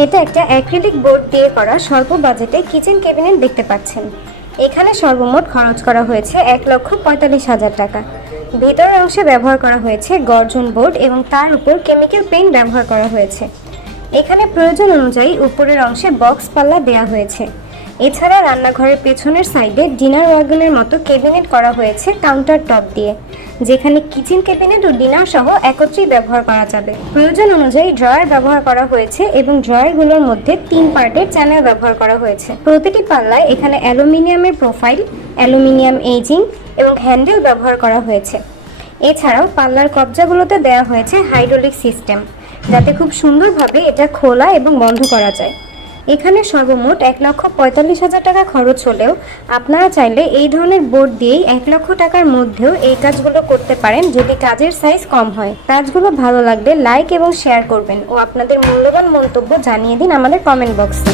এটা একটা acrylic board দিয়ে করা স্বল্প বাজেটে কিচেন ক্যাবিনেট দেখতে পাচ্ছেন। এখানে সর্বমোট খরচ করা হয়েছে এক লক্ষ পঁয়তাল্লিশ হাজার টাকা। ভেতরের অংশে ব্যবহার করা হয়েছে গর্জন বোর্ড এবং তার উপর কেমিক্যাল পেইন্ট ব্যবহার করা হয়েছে। এখানে প্রয়োজন অনুযায়ী উপরের অংশে বক্স পাল্লা দেওয়া হয়েছে। এছাড়া রান্নাঘরের পেছনের সাইডে ডিনার ওয়াগনের মতো ক্যাবিনেট করা হয়েছে কাউন্টার টপ দিয়ে। যেখানে কিচেন ক্যাবিনেট ও ডিনার সহ একত্রেই ব্যবহার করা যাবে। প্রয়োজন অনুযায়ী ড্রয়ার ব্যবহার করা হয়েছে এবং ড্রয়ারগুলোর মধ্যে তিন পার্টের চ্যানেল ব্যবহার করা হয়েছে। প্রতিটি পাল্লায় এখানে অ্যালুমিনিয়ামের প্রোফাইল অ্যালুমিনিয়াম এজিং এবং হ্যান্ডেল ব্যবহার করা হয়েছে। এছাড়াও পাল্লার কবজাগুলোতে দেওয়া হয়েছে হাইড্রোলিক সিস্টেম যাতে খুব সুন্দরভাবে এটা খোলা এবং বন্ধ করা যায়। এখানে সর্বমোট এক লক্ষ পঁয়তাল্লিশ হাজার টাকা খরচ হলেও আপনারা চাইলে এই ধরনের বোর্ড দিয়েই এক লক্ষ টাকার মধ্যেও এই কাজগুলো করতে পারেন যদি কাজের সাইজ কম হয়। কাজগুলো ভালো লাগলে লাইক এবং শেয়ার করবেন ও আপনাদের মূল্যবান মন্তব্য জানিয়ে দিন আমাদের কমেন্ট বক্সে।